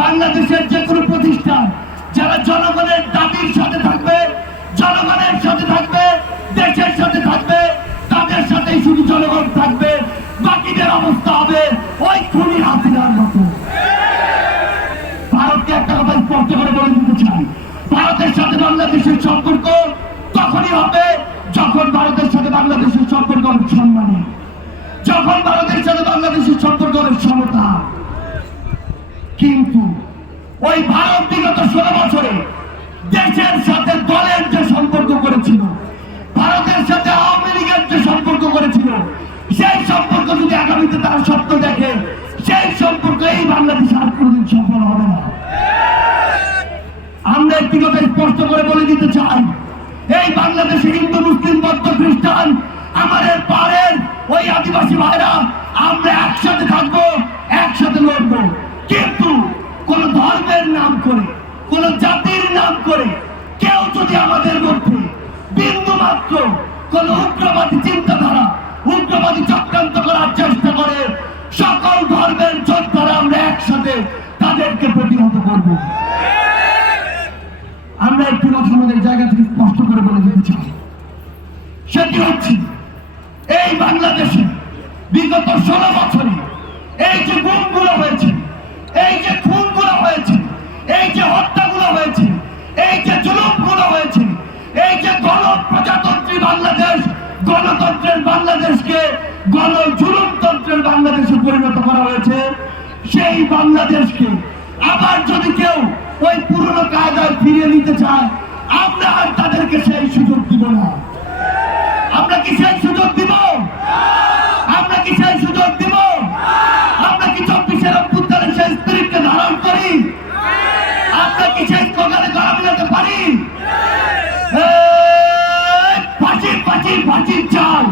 বাংলাদেশের যে কোনো প্রতিষ্ঠান, যারা জনগণের দাবির সাথে থাকবে, জনগণের সাথে থাকবে, দেশের সাথে থাকবে, তাদের সাথেই শুধু জনগণ থাকবে, বাকিদের অবস্থা হবে ওই খুনি হাসিনার মতো। ভারতকে একটা কথা স্পষ্ট করে বলে দিতে চাই, ভারতের সাথে বাংলাদেশের সম্পর্ক তখনই হবে যখন ভারতের সাথে বাংলাদেশের সম্পর্ক হবে সম্মানী যখন ভারতের সাথে বাংলাদেশের সম্পর্ক হবে সমতা কিন্তু ওই ভারত বিগত ষোলো বছরে দেশের সাথে দলের যে সম্পর্ক করেছিল, ভারতের সাথে আওয়ামী লীগের যে সম্পর্ক করেছিল, সেই সম্পর্ক যদি আগামীতে তারা স্বপ্ন দেখে, সেই সম্পর্ক এই বাংলাদেশ আর কোনদিন সফল হবে না। আমরা একটি কথা স্পষ্ট করে বলে দিতে চাই, এই বাংলাদেশে হিন্দু, মুসলিম, বৌদ্ধ, খ্রিস্টান, আমাদের পাড়ের ওই আদিবাসী ভাইরা, আমরা একসাথে লড়বো কিন্তু কোন ধর্মের নাম করে, কোন জাতির নাম করে, কেউ যদি আমাদের মধ্যে বিন্দু মাত্র কোন উগ্রবাদী চিন্তাধারা, উগ্রবাদী চক্রান্ত করার চেষ্টা করে, সকল ধর্মের যোদ্ধারা আমরা একসাথে তাদেরকে প্রতিহত করব। আমরা একটি কথা আমাদের জায়গা থেকে স্পষ্ট করে বলে দিতে চাই। সেটি হচ্ছে, এই বাংলাদেশে বিগত ষোলো বছরে এই যে গুমগুলো হয়েছে বাংলাদেশকে গণ জুলুমতন্ত্রের বাংলাদেশে পরিণত করা হয়েছে, সেই বাংলাদেশকে। আবার যদি কেউ ওই পুরনো কায়দায় ফিরিয়ে নিতে চায়, আমরা আর তাদেরকে সেই সুযোগ দিব না। আমরা কি সেই সুযোগ দিব? আমরা কি সেই সুযোগ দিব? আমরা কি চব্বিশের অভ্যুত্থানের সেই স্পিরিটকে ধারণ করি? আমরা কি সেই স্লোগানে গলা মিলাতে পারি? ফাঁসির ফাঁসির ফাঁসির চাল।